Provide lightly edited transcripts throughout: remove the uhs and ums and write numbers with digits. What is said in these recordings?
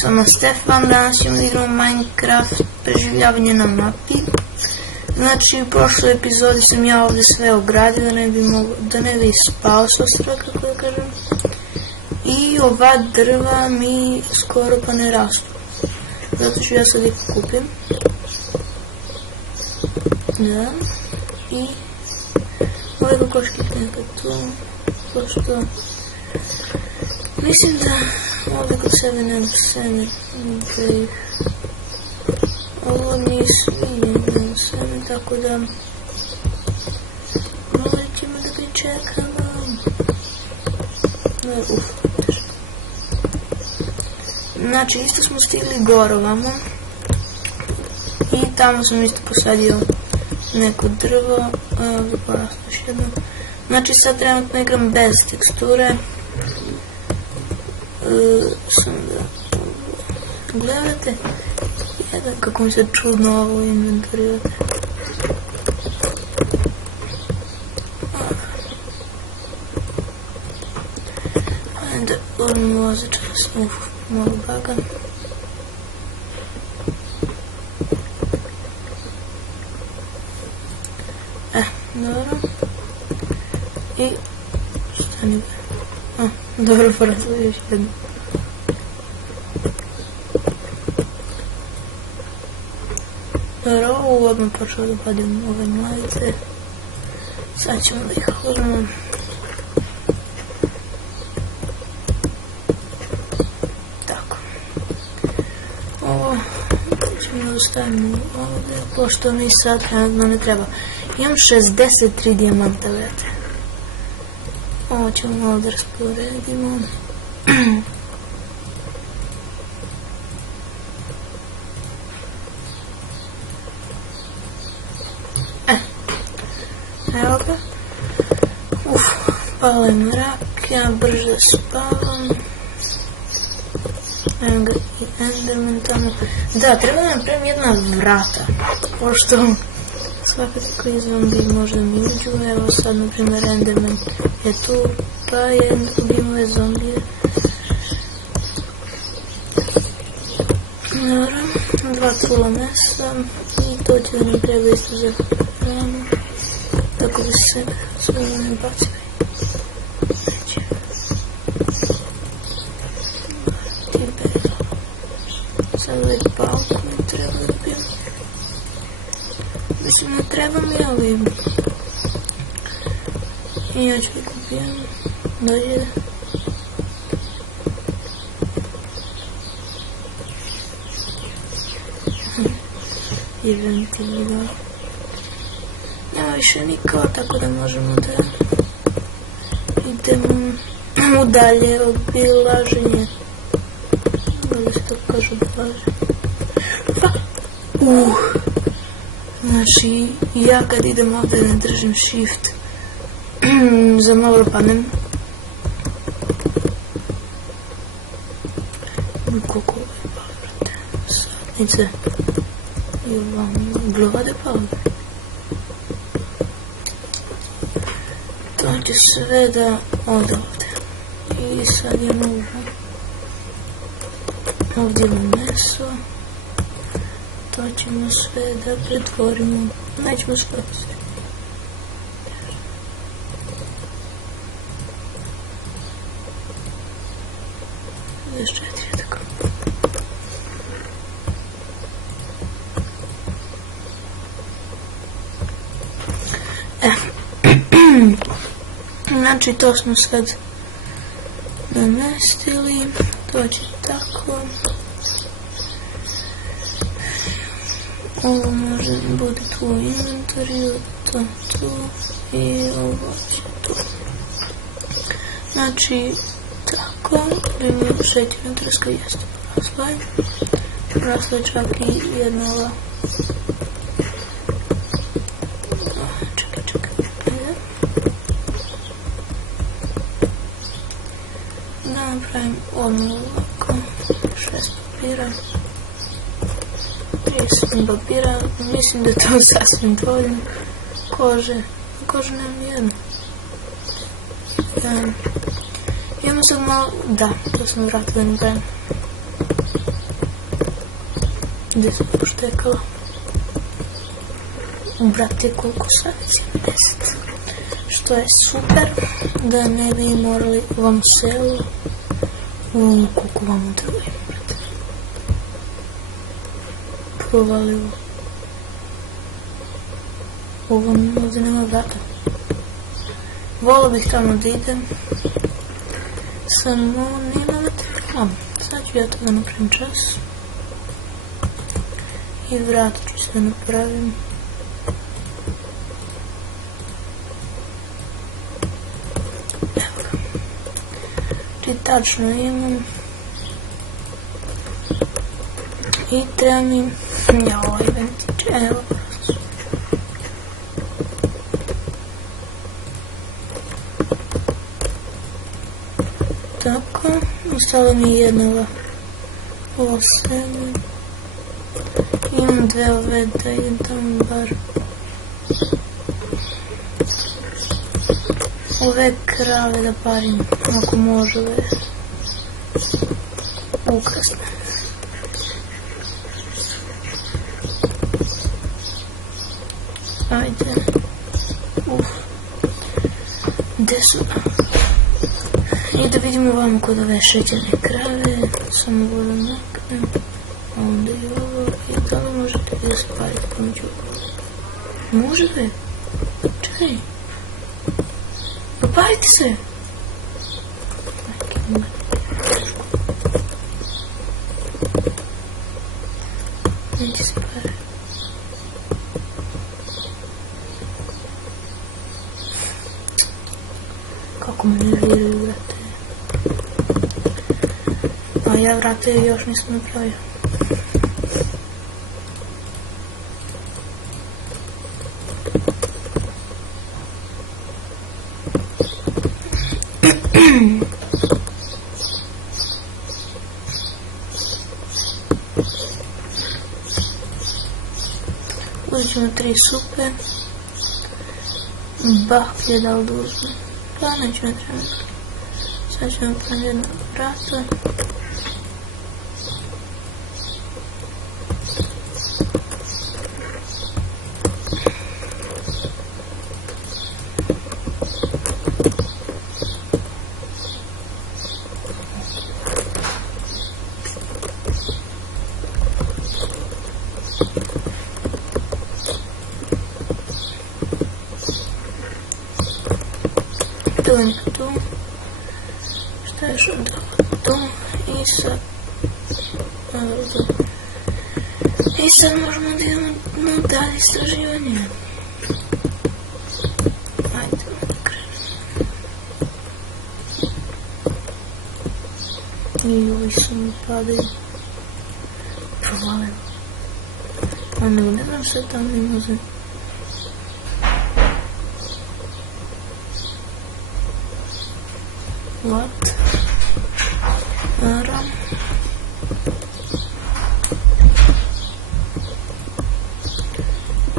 s vama Stefan, danas ćemo da igramo Minecraft preživljavanje na mapi. Znači u prošloj epizodi sam ja ovdje sve ogradio da ne bi spao s ostra, kako da kažem. I ova drva mi skoro pa ne rastu. Zato ću ja sad ih kupim. Da. I ove kokoške nekad tu. Pošto mislim da ovdje kod sebe nema seme. Ovo nije svinje, nema seme, tako da morat ćemo da ga čekamo. Znači isto smo stigli gore ovamo i tamo sam isto posadio neko drvo. Ovdje porasno još jedno. Znači sad trenutno igram bez teksture. Gledate kako mi se čudno ovo inventorirate. Ajde, odmah vozačka sam malo bagan. Dobro. I stani ga. Dobro, poraslo još jedno. Dobro, ovo odmah počeo da padim ove mladice. Sad ćemo da ih uzmemo. Tako. Ovo ćemo da stavimo ovdje, pošto mi sad trenutno ne treba. Imam 63 dijamanta, gledajte. Ovo ćemo ovdje rasporedimo. Evo ga. Pao je mrak, ja brže spavam. Evo ga i Enderman tamo. Da, treba nam napravim jedna vrata, pošto svakako iz zombi možda mi uđu. Evo sad, na primjer, Enderman je tu, pa je ubijemo ove zombije. Dobro, 2 kila mesa i to će da nam treba isto za hranu, tako bi se sve ne bacili. Sad ovaj palku mi treba da bijem. Mislim, ne treba mi ovim. I ja ću ih kupijem. Dođe. I ventilira. Nema više niko, tako da možemo da idemo u dalje obilaženje. Da se to kaže obilaženje. Znači, ja kad idem ovdje ne držim shift, za malo padnem. Koliko je pao, brate. Sadnice. I ovam glovade pao. To će sve da ode ovdje. I sad je nužno. Ovdje imam meso. To ćemo sve da pretvorimo. Nećemo sve sve. Još 4 tako. Znači to smo sad namestili. To će tako. Ovo može bude tu u inventoriju, to tu i ovo će tu. Znači, tako, imamo šećerna treska, jeste porasla je čak i jedna ova. Čekaj, da napravim odmah ovako, 6 papira. 30 papira, mislim da je to sasvim dovoljno. Kože nemam jedno. Imamo sad malo, da, to sam vratila na ben. Gdje sam poštekala? Brate, koliko sad? 70. Što je super, da ne bi morali vam selu. Koliko vam drugim, brate. Provalilo. Ovo ovdje nema vrata. Volio bih tamo da idem. Samo nema vrata. Sad ću ja to da napravim čas. I vratit ću se da napravim. Evo ga. Ti tačno imam. I treba mi... Ja ovaj ventič, evo. Tako, ostalo mi je jedna ova sebe. Imam dve ove da idem tamo bar. Ove krave da parim, ako može ove ukrasne. Ajde. Gde su? I da vidimo ovamo kod ove šećerne krave. Samo vodu maknem. Onda i ovo. I da li možete da se parite pomoću? Može be? Čekaj. Pa parite se! Neće se pare. Kako me nerviraju, brate. A ja, brate, još nisam napravio. Uzet ćemo 3 supe. Baklje da li dužno. Pa neću ne trebati. Sad ćemo napraviti jedno vrata. Tu. Šta je još onda? Tu. I sad. I sad možemo da idemo na dalje istraživanje. Ajde, da krenemo. I ovi su mi padaju. Provalimo. A ne znam šta tamo ima za... What? Naravno.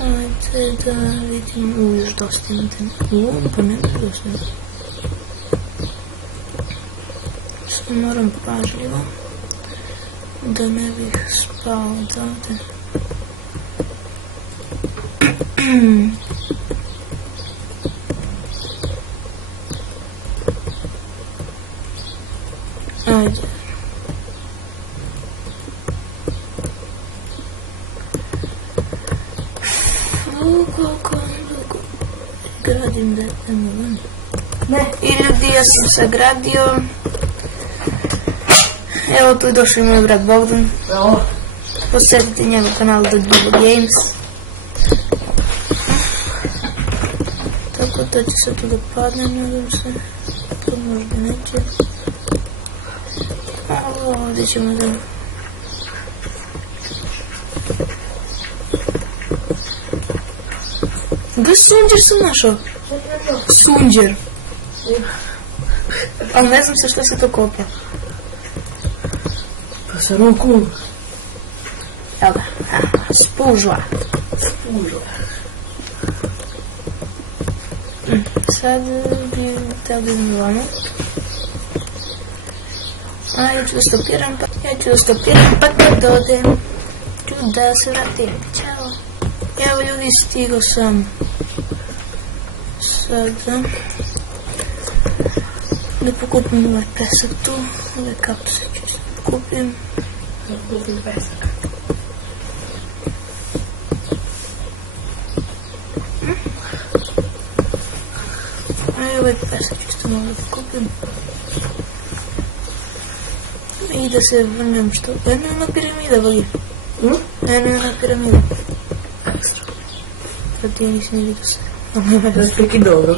Ajde da vidim, još dosta imate. Pa ne da dosta. Samo moram pažljivo da ne bih spao odavde. Ajde. Koliko gradim da je tamo van. Ne, i ljudi, ja sam sagradio. Evo tu je došao i moj brat Bogdan. Posjetite njegov kanal The Dubo Games. Tako da će se tu da padne, nadam se. To možda neće. Ovdje ćemo da... Gdje sunđer sam našao? Sunđer. Ali ne znam se što se to kopa. Pa sa ruku. Evo ga. Spužva. Sad bi teo da idem vamo. A ja ću da stopiram pa kad odem. Da se vratim. Ćao. Evo ljudi, stigao sam sada da pokupim ovaj pesak tu. Ove kapse ću se pokupim. Da pokupim pesak. A ovaj pesak ću isto malo da pokupim. I da se vrnem što... Eno je ona piramida, voli. Eno je ona piramida. Ekstra. Pa ti ja nisam ni vidio se. Da se neki dobro.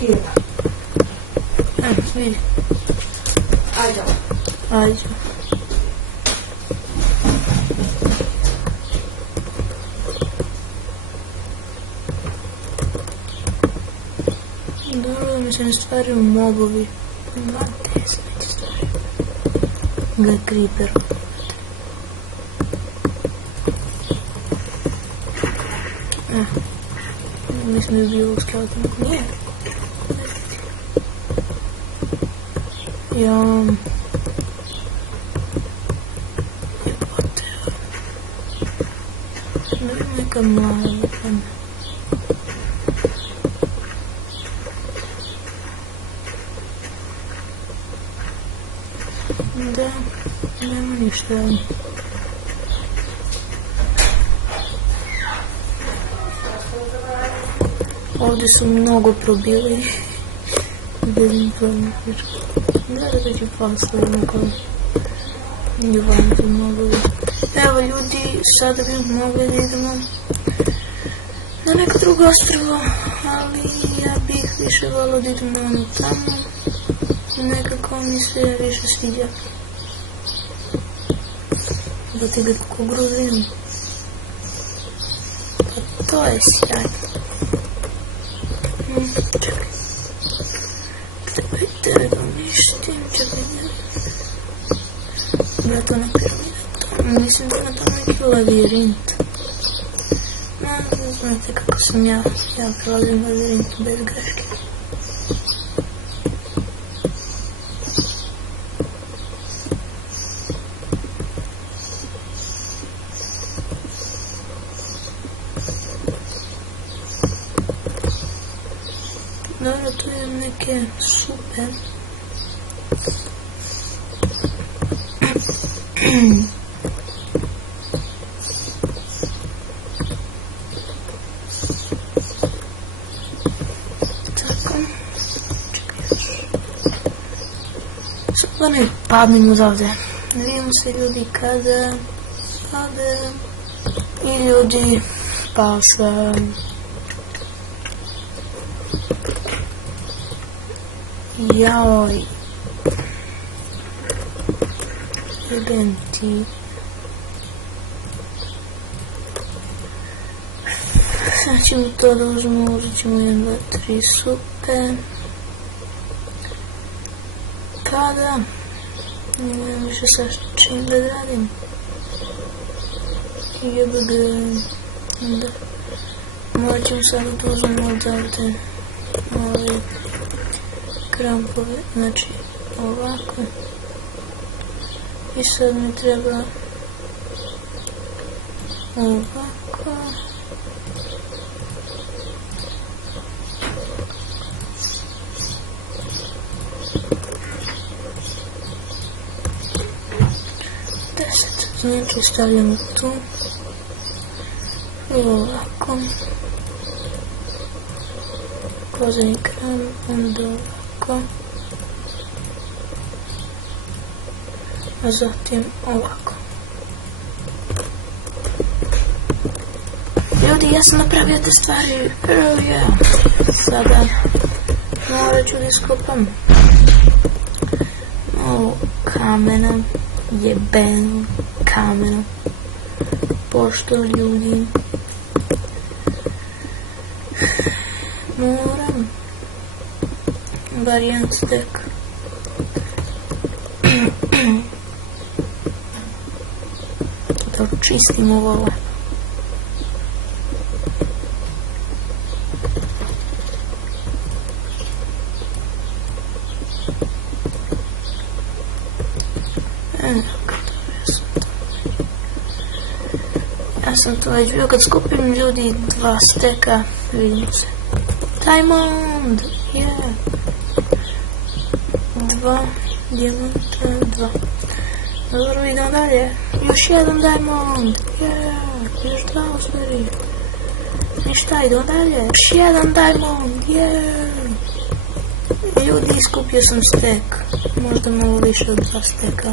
Vidi. Ajde. Ajde. Dobro, mi se ne stvaraju mobovi. Ima se neće stvari. Gle, creeper. Mislim da je bio skeleton. Nije. Jebote. Neka mala. Da, nema ništa. Ovdje su mnogo probili. Bez nikom. Da ću pasla onako. Ljubavno to mogu. Evo ljudi, sada bih mogli da idemo na neko drugo ostrovo, ali ja bih više volila da idem na ono tamo. Nekako mi se više sviđa. Da ti ga kako gruzim. Pa to je sjajno. Čekaj. Trebajte da uništim. Čekaj. Da to na piramida. Mislim da na to neki lavirint. Znate kako sam ja. Ja prelazim lavirint bez greške. Dobro, tu je neke super. Tako. Sada ne padnem odavde. Vidimo se ljudi kada padem. I ljudi, pao sam. Jaoj. Jebem ti. Sad ćemo to da uzmemo, uzet ćemo 1, 2, 3, super. Pa da. Nemam više sa čim da radim. Jebeg. Da. Morat ćemo sada da uzmemo odavde. Krampove, znači ovako. I sad mi treba ovako. Znači stavljamo tu. I ovako. Kozani kramp, onda ovako. A zatim ovako. Ljudi, ja sam napravio te stvari. Sada morat ću da iskopam ovo kamena, jebeno kamena, pošto ljudi moram bar jedan stek. Da očistim ovo. Ja sam to već bio, kad skupim ljudi 2 steka, vidimo se. Diamond! Yeah! 2 dijamanta, 2. Dobro, idemo dalje. Još jedan diamond! Yeah! Još 2 usmeri. Ništa, idemo dalje. Još jedan diamond! Yeah! Ljudi, skupio sam stek. Možda malo više od 2 steka.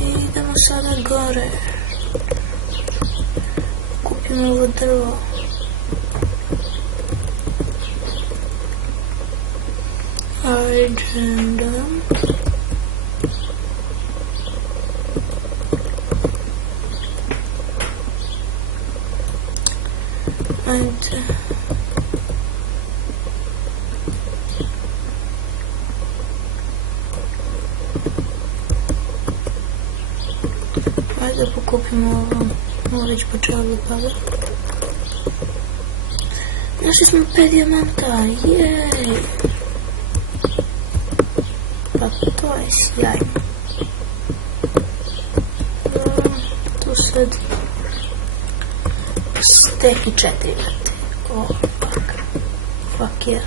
Idemo sada gore. Kupimo ovo drvo. Ajde. Ajde pokupimo ovo. Ovo već počelo da pada. Našli smo 5 dijamanta. Jej! Pa to je sjajno. Tu sad stek i 4 vrte. Oh, fuck yeah.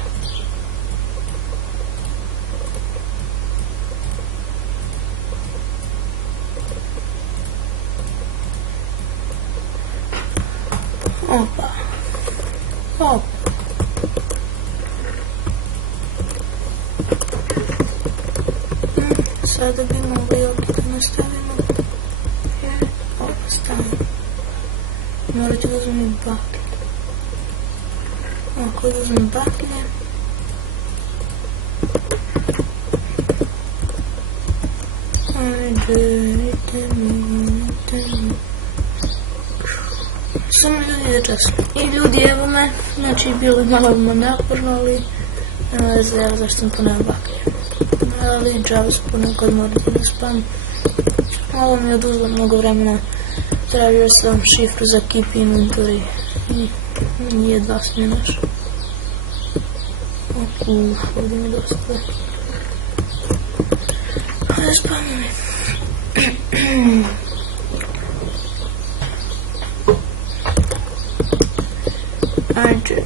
Opa. Opa. Sada bi mogli ovdje da nastavimo. Opa, stavimo. Morat ću da uzmem baklje. Ako da uzmem baklje. Ajde, idemo. Samo ljudi za čas. I ljudi, evo me. Znači, bilo je malo naporno, ali nema veze, evo zašto sam poneo baklje. Ali džavu se ponekad morati da spam. Ovo mi je oduzelo mnogo vremena. Tražio sam šifru za Keep Inventory i jedva sam je našao. Ovdje mi dosta. Hajde spavamo mi. Ajde.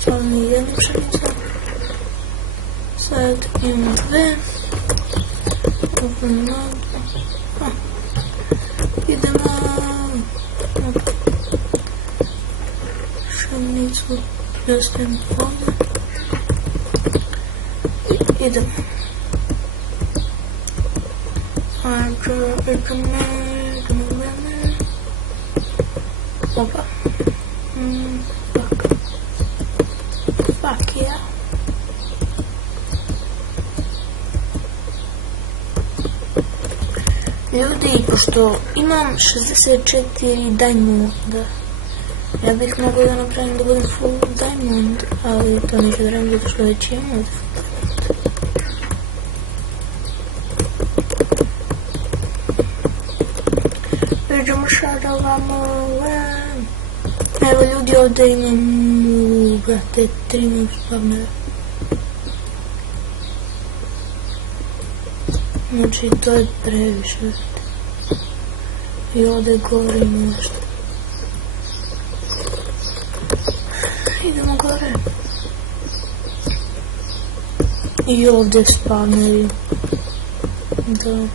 Stavimo jednu pšenicu. Sad imamo 2. Ovo mnogo. Idemo. Pšenicu ostavimo ovdje. Idemo. Idemo. Opa. Fuck yeah. Ljudi, pošto imam 64 diamonda, ja bih mogla da napravim da budem full diamond, ali to neću da radim zato što već imam od idemo sada vamo. Evo ljudi, ovdje imam, brate, 13 spavnera. Znači, to je previše. I ovdje gore ima nešto. Idemo gore. I ovdje spavneri. Da.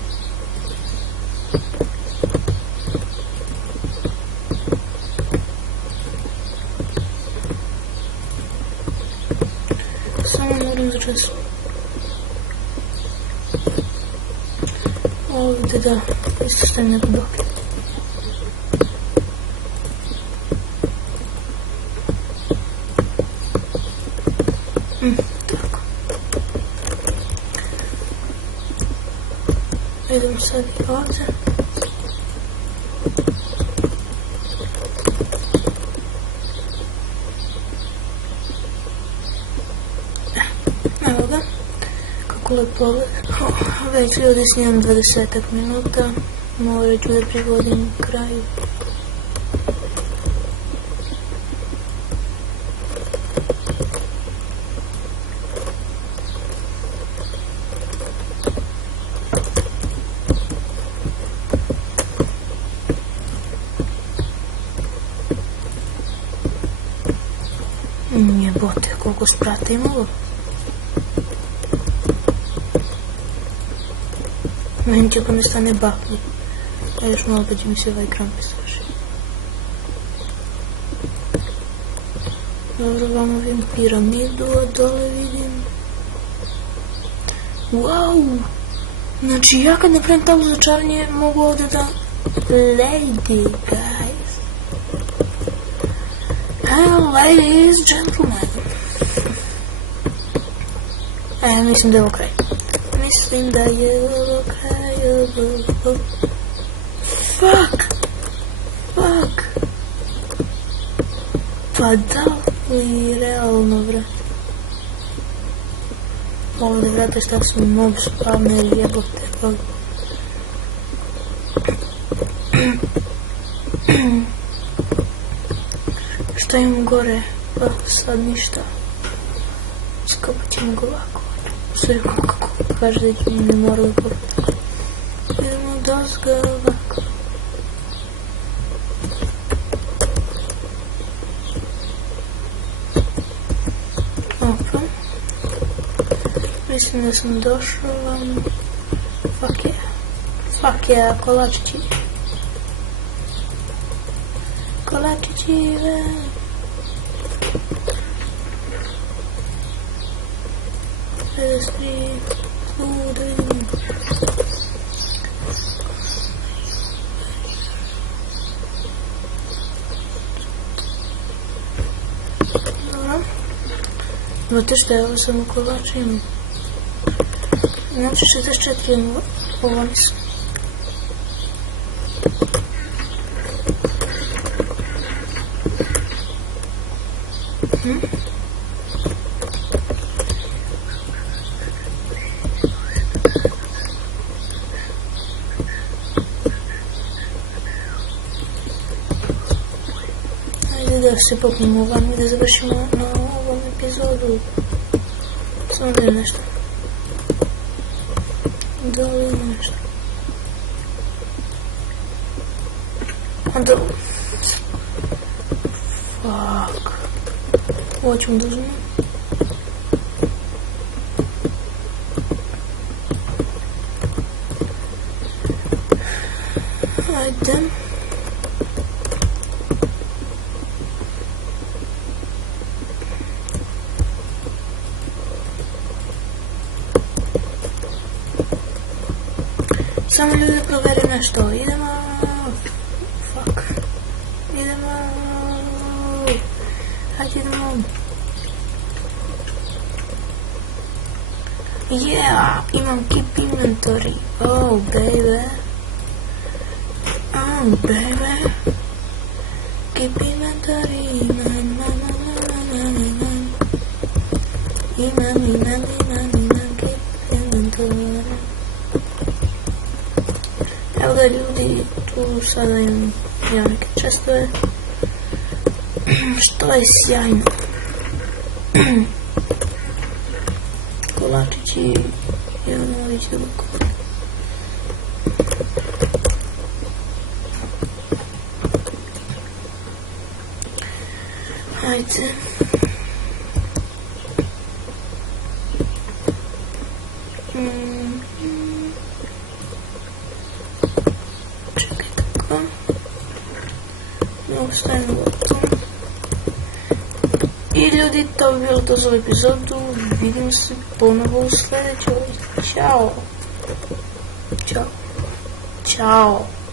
Samo moram za čas. Ovdje da, isto stavim neku baklju. Tako. Idemo sad i ovdje. Evo ga. Kako lepo. Već ljudi snimam 20 minuta. Morat ću da privodim kraju. Jebote, koliko sprata imalo. Meni će ako ne stane bakli. A još malo pa će mi se ovaj ekran presložiti. Dobro, vamo vidim piramidu, a dole vidim... Wow! Znači ja kad napravim tablu za čaranje mogu ovdje da... Lady, guys. Hello, ladies, gentlemen. Mislim da je ovo kraj. Mislim da je ovo kraj. Fuck! Pa da li realno, vrat? Ovdje, vrate, šta su mob spawner, jebote, pa... Šta imam gore? Pa sad ništa. Skopat ćemo ga ovako. Sve kako kaže da ćemo ne morali kopati. Idemo dozga ovako. Opa. Mislim da sam došla. Fuck yeah, kolačići. Kolačići, da vidim. Dobro. Znate šta je ovo samo kolačima? Znači 64 ovo nisam. Da se popnemo van i da završimo na ovom epizodu. Samo da je nešto. Da li je nešto? A da... Fuck. Ovo ćemo da uzmem. Ajde. Samo ljudi da provere nešto. Idemo... Fuck. Idemo... Hajde idemo... Yeah! Imam keep inventory. Oh, baby. Oh, baby. Keep inventory. Imam, keep inventory. Evo da ljudi, tu sada imam neke čestove, što je sjajno. Kolačići, jedan ović duboko. Hajde. Ostavimo to. I ljudi, to bi bilo to za epizodu. Vidimo se ponovo u sljedećoj. Ćao. Ćao.